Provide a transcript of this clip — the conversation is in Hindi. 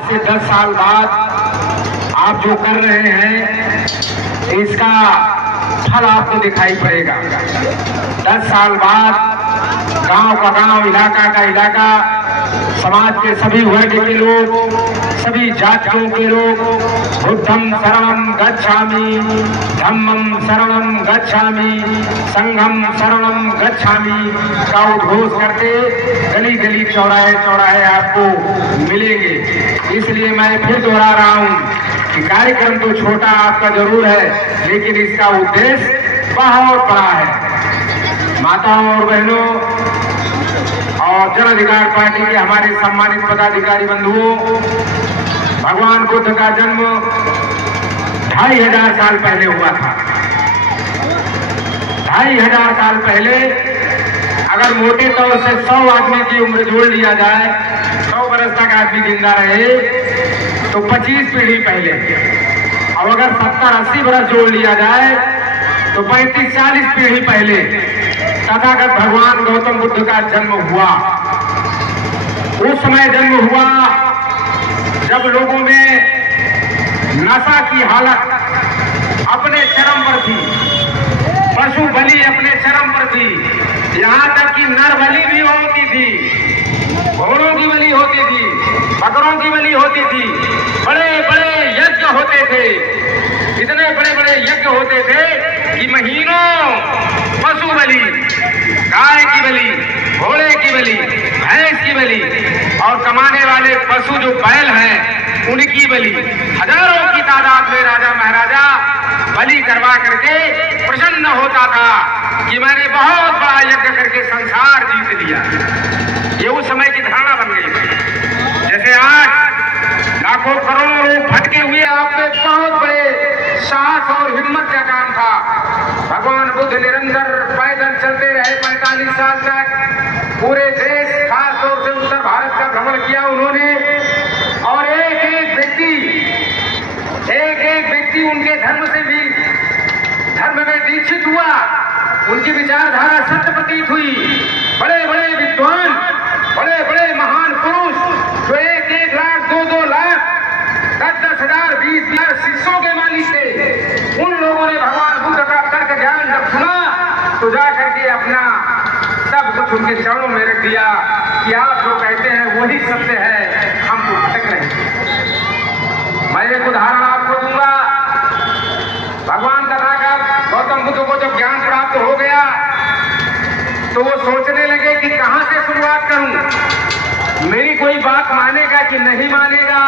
से 10 साल बाद आप जो कर रहे हैं इसका फल आपको दिखाई पड़ेगा। 10 साल बाद गांव का गांव, इलाका का इलाका, समाज के सभी वर्ग के लोग, सभी जातियों के लोग बुद्धम शरणम गच्छामि, धम्मम शरणम गच्छामि, संघम शरणम गच्छामि का उद्घोष करते गली गली चौराहे चौराहे आपको मिलेंगे। इसलिए मैं फिर दोहरा रहा हूं कि कार्यक्रम तो छोटा आपका जरूर है, लेकिन इसका उद्देश्य बहुत बड़ा है। माताओं और बहनों और जन अधिकार पार्टी के हमारे सम्मानित पदाधिकारी बंधुओं, भगवान बुद्ध का जन्म 2500 साल पहले हुआ था। 2500 साल पहले अगर मोटे तौर से 100 आदमी की उम्र जोड़ लिया जाए, 100 वर्ष तक आदमी जिंदा रहे तो 25 पीढ़ी पहले, और अगर 70-80 वर्ष जोड़ लिया जाए तो 35-40 पीढ़ी पहले तथागत भगवान गौतम बुद्ध का जन्म हुआ। उस समय जन्म हुआ जब लोगों में नशा की हालत अपने चरम पर थी, पशु बलि अपने चरम पर थी, यहाँ तक कि नर बलि भी होती थी, घोड़ों की बलि होती थी, बकरों की बलि होती थी, बड़े बड़े यज्ञ होते थे, इतने बड़े बड़े यज्ञ होते थे कि महीनों पशु बलि, गाय की बलि, घोड़े की बलि, भैंस की बलि, और कमाने वाले पशु जो बैल हैं उनकी बलि, हजारों की तादाद में राजा महाराजा बलि करवा करके प्रसन्न होता था कि मैंने बहुत बड़ा यज्ञ करके संसार जीत लिया। ये उस समय की धारणा बन गई थी। जैसे आज लाखों करोड़ों लोग भटके हुए, आपके बहुत बड़े साहस और हिम्मत का काम था। भगवान बुद्ध निरंतर पैदल चलते रहे 45 साल तक, पूरे देश खास तौर से उत्तर भारत का भ्रमण किया उन्होंने, और एक एक व्यक्ति उनके धर्म से भी धर्म में दीक्षित हुआ, उनकी विचारधारा सत्य प्रतीत हुई। बड़े बड़े विद्वान, बड़े बड़े महान पुरुष जो 1-1 लाख 2-2 लाख 10-10 हजार 20,000 शिष्यों के मालिक थे, उन लोगों ने भगवान बुद्ध का तर्क ज्ञान जब सुना तो जा करके अपना सब कुछ उनके चरणों में रख दिया कि आप जो कहते हैं वही सत्य है, हम तो भटक रहे हैं। मैं एक उदाहरण आपको दूंगा। भगवान तथागत गौतम बुद्ध को जब ज्ञान प्राप्त हो गया तो वो सोचने लगे कि कहां से शुरुआत करूं, मेरी कोई बात मानेगा कि नहीं मानेगा,